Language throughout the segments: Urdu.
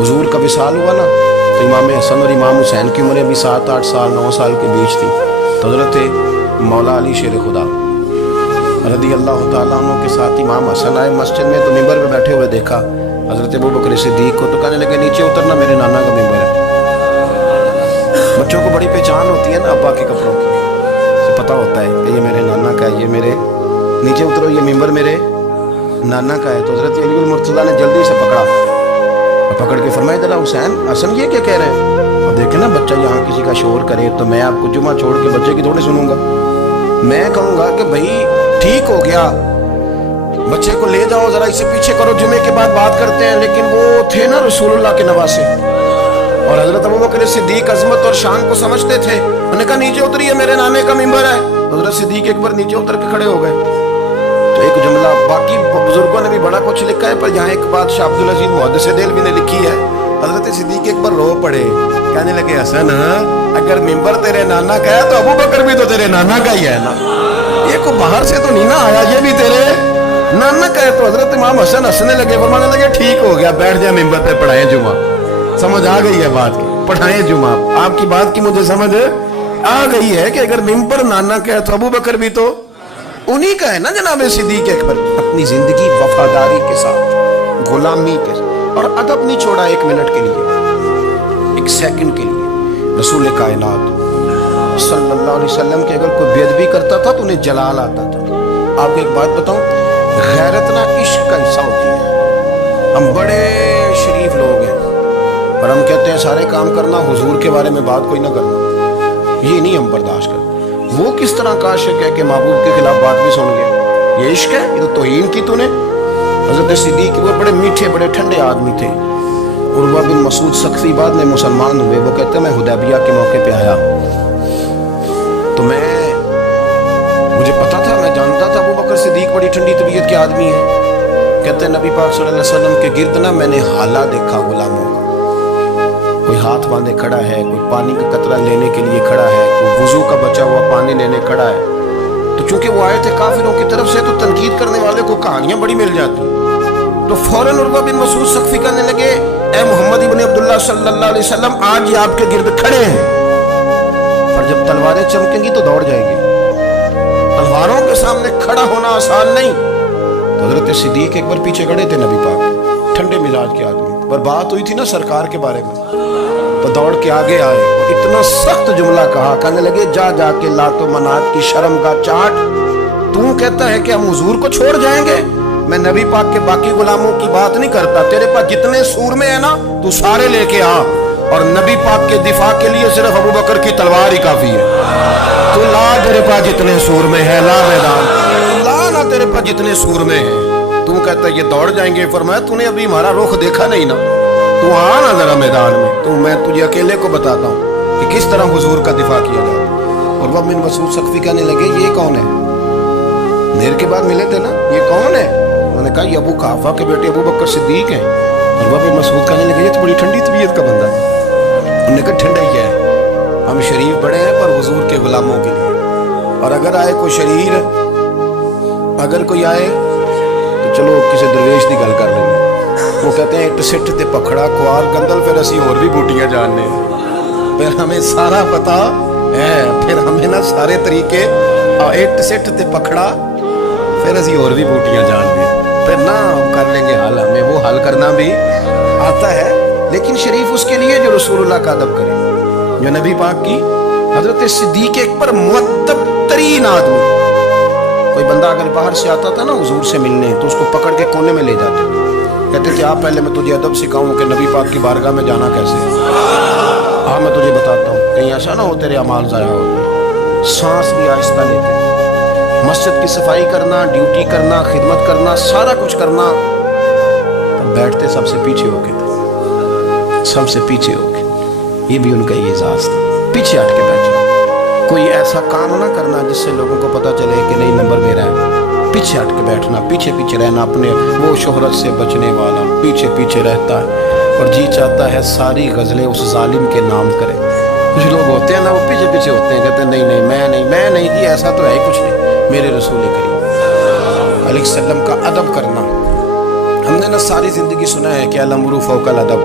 حضور کا وصال ہوا نا تو امام حسن اور امام حسین کی عمریں ابھی 7-8 سال 9 سال کے بیچ تھی. تو حضرت مولا علی شیر خدا رضی اللہ تعالیٰ عنہ کے ساتھ امام حسن آئے مسجد میں. تو ممبر پہ بیٹھے ہوئے دیکھا حضرت ابوبکر صدیق کو, تو کہنے لگے نیچے اترنا, میرے نانا کا ممبر ہے. بچوں کو بڑی پہچان ہوتی ہے نا ابا کے کپڑوں کی, پتہ ہوتا ہے کہ یہ میرے نانا کا ہے, یہ میرے نیچے اترو, یہ ممبر میرے نانا کا ہے. تو حضرت علی المرتضیٰ نے جلدی سے پکڑ کے فرمایا ذرا حسین حسن یہ کیا کہہ رہے ہیں. اب دیکھیں نا بچہ یہاں کسی کا شور کرے تو میں آپ کو جمعہ چھوڑ کے بچے کی تھوڑی سنوں گا. میں کہوں گا کہ بھائی ٹھیک ہو گیا, بچے کو لے جاؤ ذرا اسے پیچھے کرو, جمعے کے بعد بات کرتے ہیں. لیکن وہ تھے نا رسول اللہ کے نواسے, اور حضرت ابوبکر صدیق عظمت اور شان کو سمجھتے تھے. انہوں نے کہا نیچے اتریے, میرے نانے کا ممبر ہے. حضرت صدیق ایک بار نیچے اتر کے کھڑے ہو گئے. تو ایک جملہ, باقی بزرگوں نے بھی بڑا کچھ لکھا ہے, پر یہاں ایک بات شاہ عبدالعزیز محدث دہلوی نے لکھی ہے. حضرت صدیق ایک بار رو پڑے, کہنے لگے حسن اگر ممبر تیرے نانا کا ہے تو ابوبکر بھی تو تیرے نانا کا ہی ہے نا, یہ کو باہر سے تو نہیں نا آیا, یہ بھی تیرے نانا کا ہے. تو حضرت امام حسن ہنسنے لگے, فرمانے لگے ٹھیک ہو گیا, بیٹھ جائے ممبر پہ, پڑھائیں جمعہ. سمجھ آ گئی ہے بات کی, پڑھائیں جمعہ. آپ کی بات کی مجھے سمجھ آ گئی ہے کہ اگر ممبر نانا کا ہے تو ابوبکر بھی تو انہی کا ہے نا جناب صدیق اکبر. اپنی زندگی وفاداری کے ساتھ, غلامی کے ساتھ, اور ادب نہیں چھوڑا ایک منٹ کے لیے, ایک سیکنڈ کے لیے. رسول کائنات صلی اللہ علیہ وسلم کے اگر کوئی بے ادبی کرتا تھا تو انہیں جلال آتا تھا. آپ کو ایک بات بتاؤں, غیرت نہ عشق کا حصہ ہوتی ہے. ہم بڑے شریف لوگ ہیں اور ہم کہتے ہیں سارے کام کرنا, حضور کے بارے میں بات کوئی نہ کرنا, یہ نہیں ہم برداشت کرتے. وہ کس طرح کا عاشق ہے کہ محبوب کے خلاف بات بھی سن گیا, یہ عشق ہے, یہ تو توہین کی تو نے. حضرت صدیق وہ بڑے میٹھے بڑے ٹھنڈے آدمی تھے. عروہ بن مسعود ثقفی بعد میں مسلمان ہوئے. وہ کہتے ہیں میں حدیبیہ کے موقع پہ آیا تو مجھے پتا تھا, میں جانتا تھا ابوبکر صدیق بڑی ٹھنڈی طبیعت کے آدمی ہیں. کہتے ہیں نبی پاک صلی اللہ علیہ وسلم کے گرد نا میں نے حالہ دیکھا غلاموں کا. کوئی ہاتھ باندھے کھڑا ہے, کوئی پانی کا قطرہ لینے کے لیے کھڑا ہے, کوئی وضو کا بچا ہوا پانی لینے کھڑا ہے. تو چونکہ وہ آئے تھے کافروں کی طرف سے تو تنقید کرنے والے کو کہانیاں بڑی مل جاتی. تو فوراً عروہ بن مسعود ثقفی کہنے لگے اے محمد ابن عبداللہ صلی اللہ علیہ وسلم, آج یہ آپ کے گرد کھڑے ہیں, پر جب تلواریں چمکیں گی تو دوڑ جائیں گے. تلواروں کے سامنے کھڑا ہونا آسان نہیں. تو حضرت صدیق ایک بار پیچھے کھڑے تھے نبی پاک, ٹھنڈے مزاج کے آدمی, پر بات ہوئی تھی نا سرکار کے بارے میں, تو دوڑ کے آگے آئے اور اتنا سخت جملہ کہا. کہنے لگے جا جا کے لات و منات کی شرم کا چاٹ, تو کہتا ہے کہ ہم حضور کو چھوڑ جائیں گے. میں نبی پاک کے باقی غلاموں کی بات نہیں کرتا, تیرے پاس جتنے سور میں ہے نا تو سارے لے کے آ, اور نبی پاک کے دفاع کے لیے صرف ابوبکر کی تلوار ہی کافی ہے. تو لا تیرے پاس جتنے سور میں ہے, لا میدان لا نا, تیرے پاس جتنے سور میں ہے. تو کہتا ہے یہ دوڑ جائیں گے. فرمایا تو نے ابھی ہمارا رخ دیکھا نہیں نا, تو آ نا ذرا میدان میں, تو میں تجھے اکیلے کو بتاتا ہوں کہ کس طرح حضور کا دفاع کیا جاتا. اور وہ بن مسعود ثقفی کہنے لگے یہ کون ہے, دیر کے بعد ملے تھے نا, یہ کون ہے. انہوں نے کہا یہ ابو قحافہ کے بیٹے ابوبکر صدیق ہیں. اور وہ بن مسعود کہنے لگے یہ تو بڑی ٹھنڈی طبیعت کا بندہ ہے. انہوں نے کہا ٹھنڈا ہی ہے, ہم شریف بڑے ہیں پر حضور کے غلاموں کے لیے. اور اگر آئے کوئی شریر, اگر کوئی آئے تو چلو کسی درویش کی گل کر لیں گے. وہ کہتے ہیں اٹ سٹ تے پکھڑا کھوار گندل, پھر اسی اور بھی بوٹیاں جاننے, پھر ہمیں سارا پتا ہے, پھر ہمیں نا سارے طریقے, اٹ سٹ تے پکھڑا پھر اسی اور بھی بوٹیاں جاننے, پھر نہ کر لیں گے حل. ہمیں وہ حل کرنا بھی آتا ہے, لیکن شریف اس کے لیے جو رسول اللہ کا ادب کرے, جو نبی پاک کی. حضرت صدیق اکبر مؤدب ترین آدمی. کوئی بندہ اگر باہر سے آتا تھا نا حضور سے ملنے تو اس کو پکڑ کے کونے میں لے جاتے, کہتے تھے آپ پہلے میں تجھے ادب سکھاؤں کہ نبی پاک کی بارگاہ میں جانا کیسے. ہاں میں تجھے بتاتا ہوں, کہیں ایسا نہ ہو تیرے اعمال ضائع ہو. سانس بھی آہستہ لیتے, مسجد کی صفائی کرنا, ڈیوٹی کرنا, خدمت کرنا, سارا کچھ کرنا. تب بیٹھتے سب سے پیچھے ہو کے تھے, سب سے پیچھے ہو کے. یہ بھی ان کا یہ اعزاز تھا, پیچھے ہٹ کے بیٹھنا. کوئی ایسا کام نہ کرنا جس سے لوگوں کو پتہ چلے کہ نہیں نمبر میرا ہے. پیچھے ہٹ کے بیٹھنا, پیچھے پیچھے رہنا. اپنے وہ شہرت سے بچنے والا پیچھے پیچھے رہتا ہے اور جی چاہتا ہے ساری غزلیں اس ظالم کے نام کرے. کچھ لوگ ہوتے ہیں نا, وہ پیچھے پیچھے ہوتے ہیں, کہتے ہیں نہیں نہیں میں نہیں جی, ایسا تو ہے ہی کچھ نہیں. میرے رسول کریم علیہ السلام کا ادب کرنا. ہم نے نا ساری زندگی سنا ہے کہ الامر فوق الادب,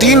3।